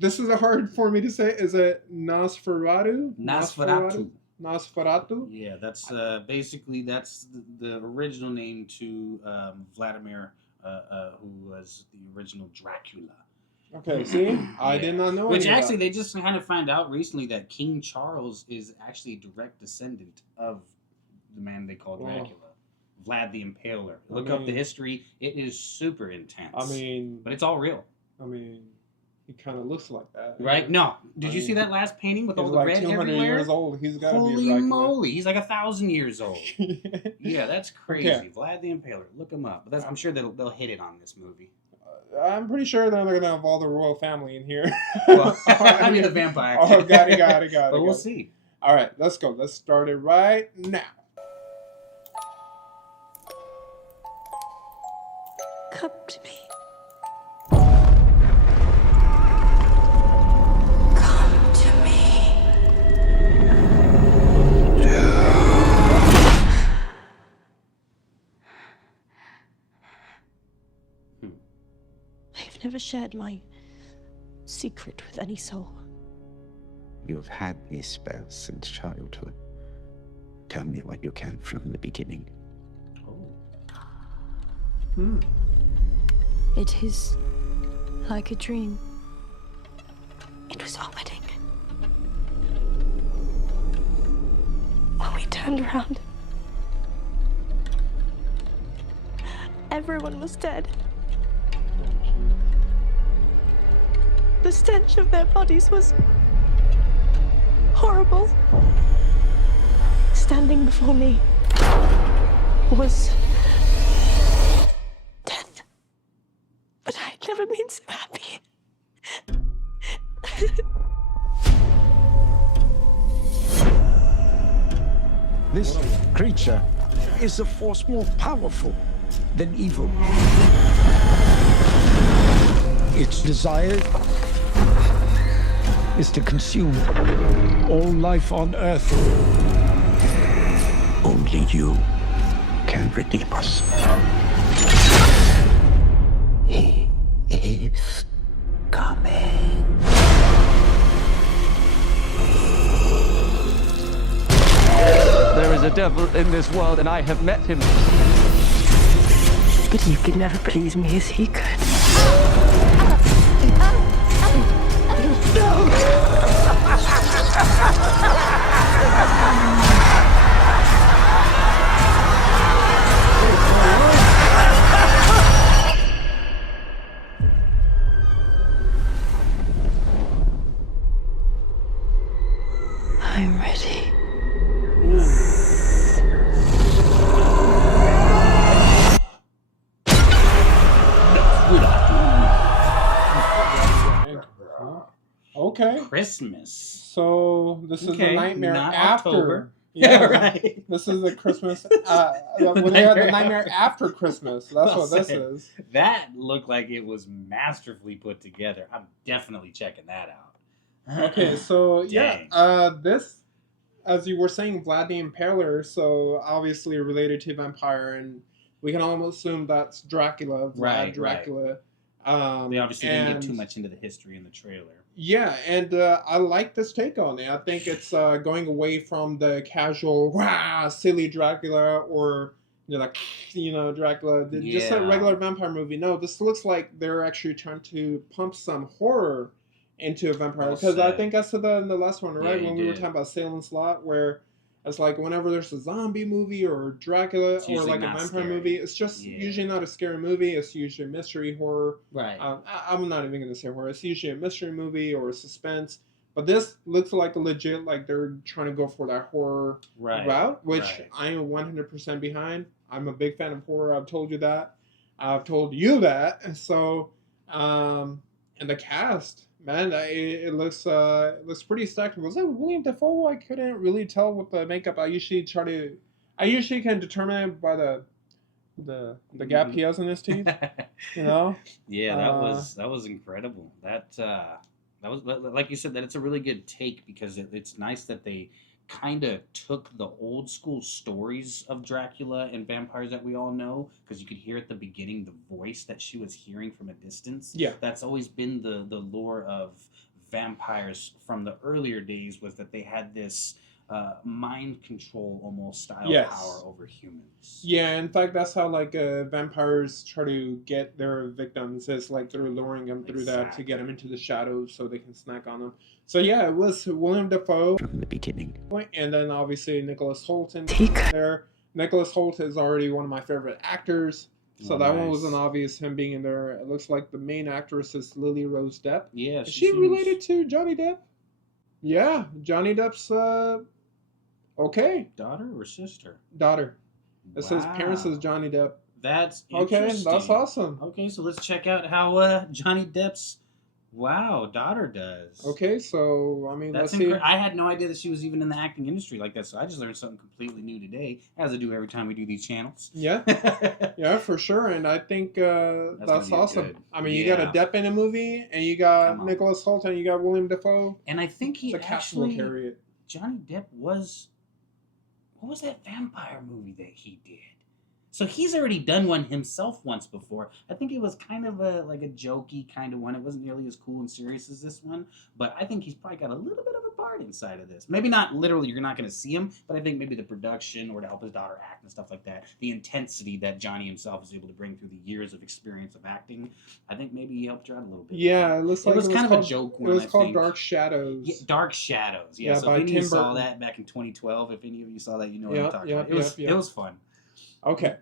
This is hard for me to say. Is it Nosferatu? Nosferatu. Nosferatu? Yeah, that's basically that's the original name to Vladimir, who was the original Dracula. Okay, see? I Yeah. did not know Which any of actually, that. they just kind of found out recently that King Charles is actually a direct descendant of the man they call Dracula. Vlad the Impaler. Look up the history. It is super intense. I mean, but it's all real. I mean, he kind of looks like that. Right? No. Did you see that last painting with all the like red 200 everywhere? years old. He's got to be a Holy Dracula. moly. He's like 1,000 years old. Yeah, that's crazy. Okay. Vlad the Impaler. Look him up. But I'm sure they'll hit it on this movie. I'm pretty sure they're going to have all the royal family in here. Well, I mean the vampire. Oh, got it. But we'll see. All right, let's go. Let's start it right now. Come to me. Come to me. I've never shared my secret with any soul. You've had these spells since childhood. Tell me what you can from the beginning. It is like a dream. It was our wedding. When we turned around, everyone was dead. The stench of their bodies was horrible. Standing before me was death. But I'd never been so happy. This creature is a force more powerful than evil. Its desire is to consume all life on Earth. Only you can redeem us. He is coming. There is a devil in this world, and I have met him. But you could never please me as he could. I'm ready. Okay. Christmas. So this is the nightmare not after. October. Yeah, right. This is the Christmas. The nightmare after Christmas. That's what this is. That looked like it was masterfully put together. I'm definitely checking that out. Okay, so Dang. this, as you were saying, Vlad the Impaler. So obviously related to vampire, and we can almost assume that's Dracula. Vlad Dracula. Right. They obviously didn't get too much into the history in the trailer. Yeah, and I like this take on it. I think it's going away from the casual, silly Dracula, or Dracula, just a regular vampire movie. No, this looks like they're actually trying to pump some horror into a vampire. Because I think I said that in the last one, right? When we were talking about Salem's Lot, where it's like whenever there's a zombie movie or Dracula or like a vampire movie, it's just usually not a scary movie. It's usually a mystery horror. Right. I'm not even going to say horror. It's usually a mystery movie or a suspense. But this looks like a legit, like they're trying to go for that horror route, which I am 100% behind. I'm a big fan of horror. I've told you that. I've told you that. So, and the cast, man, it looks pretty stacked. Was it William Dafoe? I couldn't really tell with the makeup. I usually can determine it by the gap he has in his teeth. Yeah, that was incredible. That was, like you said, that it's a really good take, because it's nice that they kind of took the old school stories of Dracula and vampires that we all know, because you could hear at the beginning the voice that she was hearing from a distance. Yeah, that's always been the lore of vampires from the earlier days was that they had this mind control almost style Yes. power over humans. Yeah, in fact, that's how like vampires try to get their victims, is like through luring them through that to get them into the shadows so they can snack on them. So yeah, it was William Dafoe from the beginning. and then obviously Nicholas Hoult in He could. there. Nicholas Hoult is already one of my favorite actors, so Oh, that one was nice. an obvious him being in there. It looks like the main actress is Lily Rose Depp. Yeah, Is she seems- related to Johnny Depp? Yeah, Johnny Depp's okay daughter or sister? daughter. It says parents Wow. is Johnny Depp. That's Okay, interesting. that's awesome. Okay, so let's check out how Johnny Depp's daughter does. Okay, so I mean, That's let's see. incredible. I had no idea that she was even in the acting industry like that, so I just learned something completely new today, as I do every time we do these channels. Yeah, yeah, for sure. And I think gonna that's be awesome. good. I mean, you got a Yeah. Depp in a movie, and you Come got on. Nicholas Hoult, and you got William Dafoe. And I think he The cast will actually, carry it. Johnny Depp was, what was that vampire movie that he did? So he's already done one himself once before. I think it was kind of a jokey kind of one. It wasn't nearly as cool and serious as this one, but I think he's probably got a little bit of a part inside of this. Maybe not literally, you're not going to see him, but I think maybe the production or to help his daughter act and stuff like that, the intensity that Johnny himself was able to bring through the years of experience of acting, I think maybe he helped her out a little bit. Yeah, it looks like It was kind of called, a joke It one, was I called think. Dark Shadows. Yeah, Dark Shadows. Yeah, Yeah, so by if any of you Tim saw Burton. that back in 2012, if any of you saw that, you know what Yep, I'm talking yep, about. It was yep, yep. it was fun. Okay.